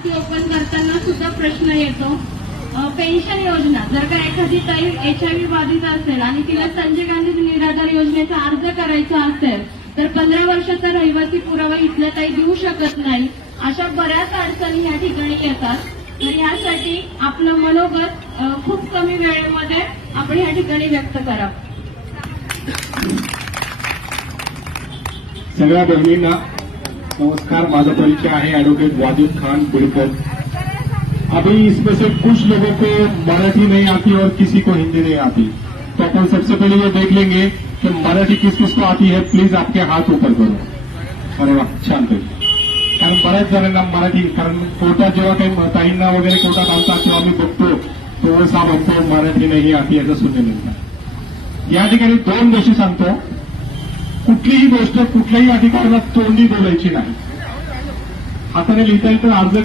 खाती ओपन करताना सुद्धा प्रश्न येतो। पेन्शन योजना, जर का एखादी ताई HIV बाधित असेल आणि तिला संजय गांधी निराधार योजनेचा अर्ज करायचा असेल तर 15 वर्षाचा रहिवासी पुरावा इथल्या ताई देऊ शकत नाही। अशा बऱ्याच अडचणी या ठिकाणी येतात। तर यासाठी आपलं मनोगत खूप कमी वेळेमध्ये आपण या ठिकाणी व्यक्त करावं। सगळ्या बहिणींना नमस्कार, माझा परिचय है एडवोकेट वाजिद खान बुड़कर। अभी इसमें से कुछ लोगों को मराठी नहीं आती और किसी को हिंदी नहीं आती, तो अपन सबसे पहले ये देख लेंगे कि मराठी किस किस को आती है। प्लीज आपके हाथ ऊपर करो। अरे वाह, छान पैकी। कारण बऱ्याच जणांना मराठी, कारण कोर्टात जेव्हा काही ताईंना वगैरे कोर्टात आणतात तेव्हा मी बघतो तो असा म्हणतो मराठी नाही आती, असं सुनने मिळतं। या ठिकाणी दोन गोष्टी सांगतो, कुठलीही गोष्ट कुठल्याही अधिकाऱ्याला तोंडी बोलायची नाही। हाताने लिहिता येईल तर अर्ज